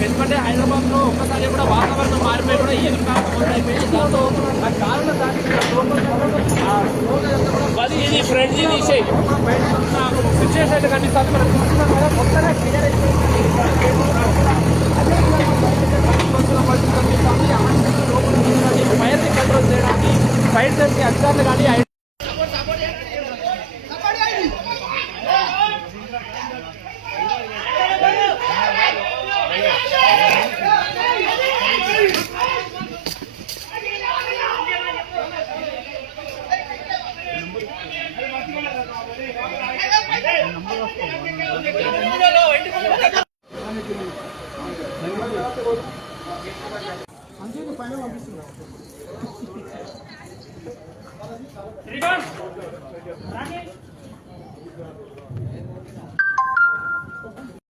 ఎందుకంటే హైదరాబాద్లో ఒక్కసారి కూడా వాతావరణం మారిపోయి కూడా ఈ అయిపోయి దాంతో ఆ కారణం దానికి అది ఇది ఫ్రెండ్ ఇది విషయం సిచ్యువేషన్ అయితే కనిపిస్తుంది మనం చూస్తున్నాం కదా కొత్తగా క్లియర్ అయిపోయింది ఫైర్ని కంట్రోల్ చేయడానికి ఫైర్ సేఫ్టీ అధికారులు కానీ పైన